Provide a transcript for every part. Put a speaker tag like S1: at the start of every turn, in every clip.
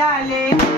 S1: ilalim.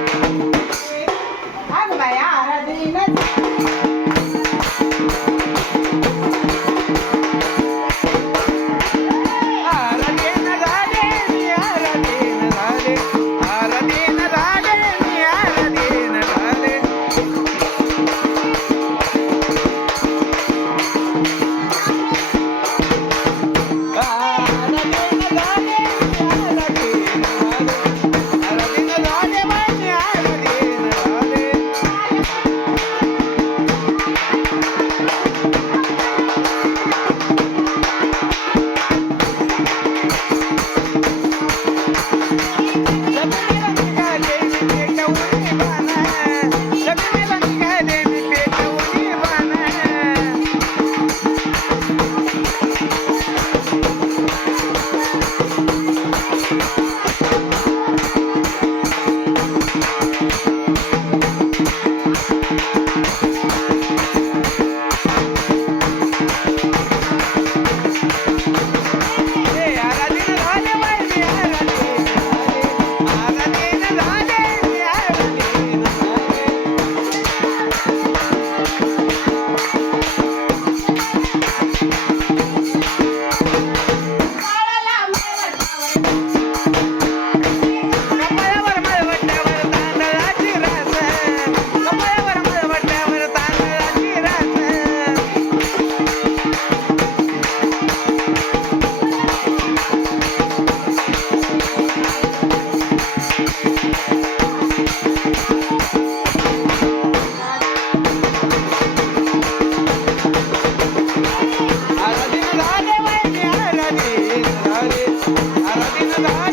S1: झाले बाई मी आराधीन झाले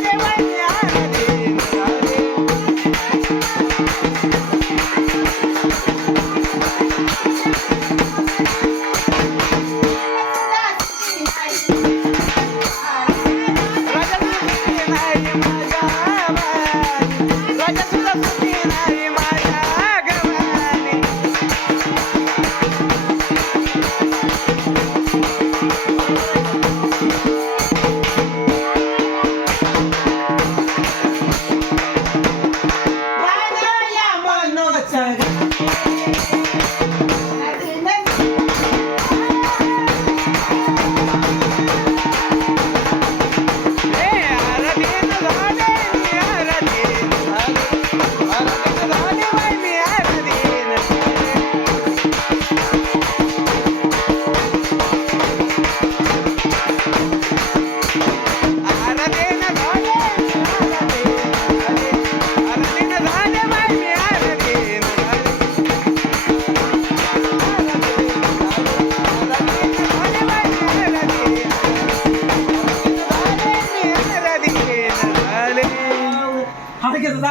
S1: பிடிக்கிறது